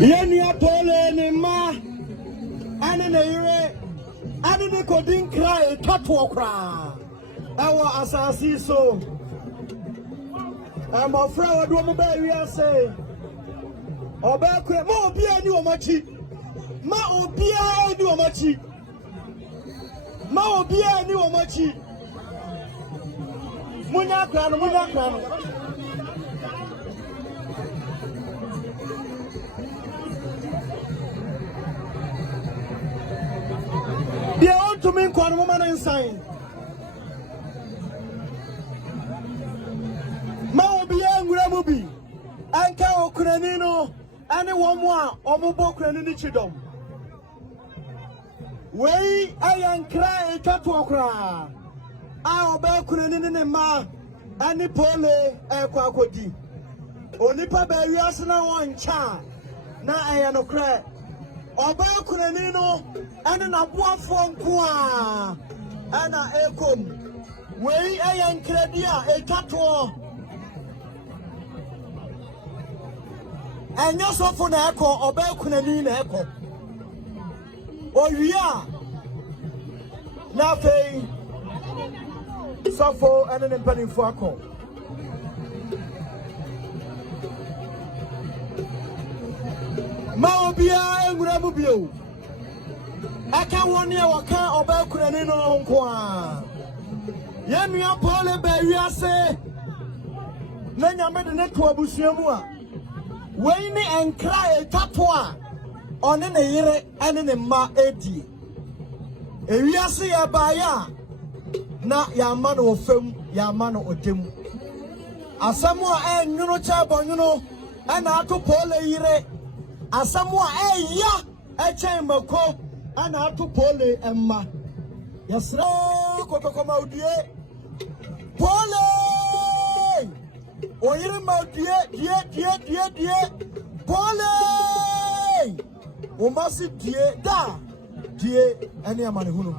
Yenia Pooley ni ma ane na yire ane ne kodin kra etwato kra ewo asasi so my friend what do mo ba wi say oba kra ma obi ani o machi ma obi ani o machi ma obi ani o machi munya kra no they want to mean kwa no man inside ma obi angura mubi anka okurani no ane wo mo a omobo okurani ni chidom wei ayankra etwato okra a oba okurani ne ma ane Pooley ekwa akodi onipa ba wiase na won cha na aya no kra oba okurani no ane na boafo nko a ana ekom wei ayankra dia etwato anya sofo na eko oba kunani na eko owiya na fei sofo ene ne mpanimfo akọ ma obia enwura mu bio aka woni e waka oba kunani no nko a ye nua Pooley ba wiase na nyame de ne to abusuamu a wei ni enkra etwato a one ne yire ane ne ma edi ewiase ya baaya na ya ma no ofam ya ma no odem asamu a enwuno cha bonwuno ana ato Pooley yire asamu a eya echen mako ana ato Pooley emma yasra kotokoma odie Pooley oyire ma die Pooley o masi die da die eni amane hunu